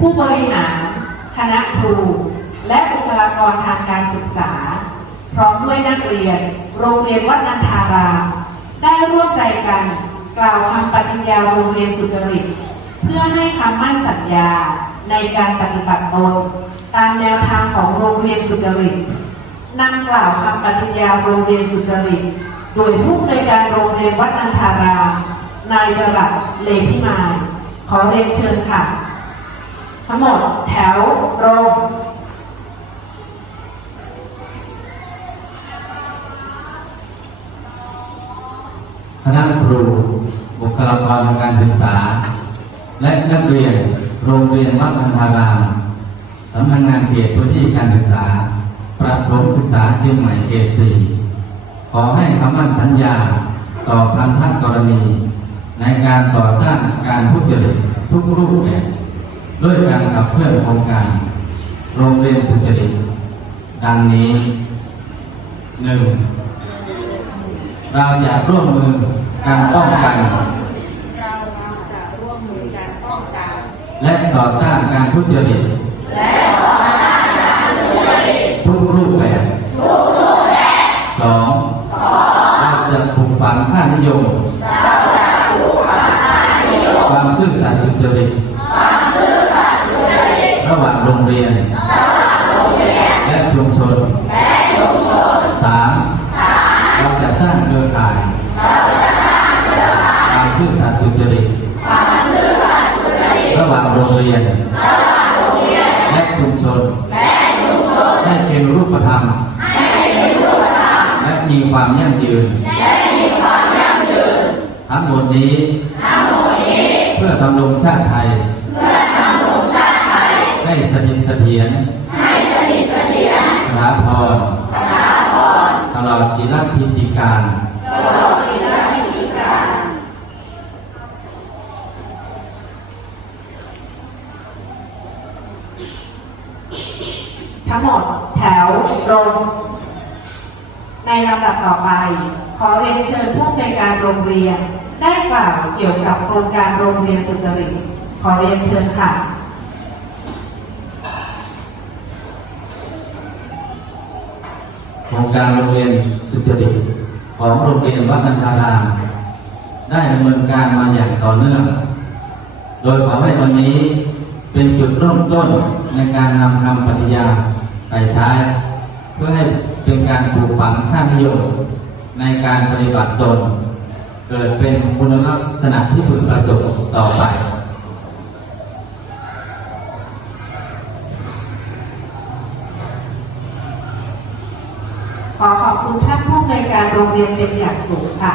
ผู้บริหาร คณะครู และบุคลากรทางการศึกษา พร้อมด้วยนักเรียน โรงเรียนวัดนันทารามได้ร่วมใจกัน กล่าวคำปฏิญญาโรงเรียนสุจริต เพื่อให้คำมั่นสัญญาในการปฏิบัติตนตามแนวทางของโรงเรียนสุจริตนำกล่าวคำปฏิญญาโรงเรียนสุจริต โดยผู้ในการโรงเรียนวัดนันทารามนายจรัสเลพิมานขอเรียนเชิญค่ะ ทั้งหมดแถวตรงคณะครู บุคลากรทางการศึกษา และนักเรียนโรงเรียนวัดพันธารามสำนักงานเขตพื้นที่การศึกษา ประถมศึกษาเชียงใหม่เขตสี่ขอให้คำมั่นสัญญาต่อพันธกรณี ในการต่อต้านการทุจริตทุกรูปแบบ ด้วยการขับเคลื่อนโครงการ โรงเรียนสุจริต ดังนี้หนึ่งเราจะร่วมมือการป้องกัน เราจะร่วมมือการป้องกัน และต่อต้านการทุจริตทุกรูปแบบสองเราจะปลูกฝังค่านิยม ความซื่อสัตย์สุจริตระหว่างโรงเรียน และชุมชนสามเราจะสร้างเครือข่ายความซื่อสัตย์สุจริตระหว่างโรงเรียน และชุมชน ให้เป็นรูปธรรม และมีความยั่งยืน ทั้งหมดนี้ เพื่อทำรงชาติไทย ให้สถิตเสถียรสถาพรตลอดกิรทิติการทั้งหมดแถวตรงในลำดับต่อไป ขอเรียนเชิญผู้ในวยการโรงเรียน ได้กล่าวเกี่ยวกับโครงการโรงเรียนสุจริตขอเรียนเชิญค่ะ โครงการโรงเรียนสุจริตของโรงเรียนวัดนันทารามได้ดำเนินการมาอย่างต่อเนื่อง โดยขอให้วันนี้เป็นจุดเริ่มต้นในการนำคำปฏิญาณไปใช้ เพื่อให้เป็นการปลูกฝังค่านิยมในการปฏิบัติตน เกิดเป็นคุณลักษณะที่พึงประสบต่อไป ขอขอบคุณท่านผู้ในวยการโรงเรียนเป็นอย่างสูงค่ะ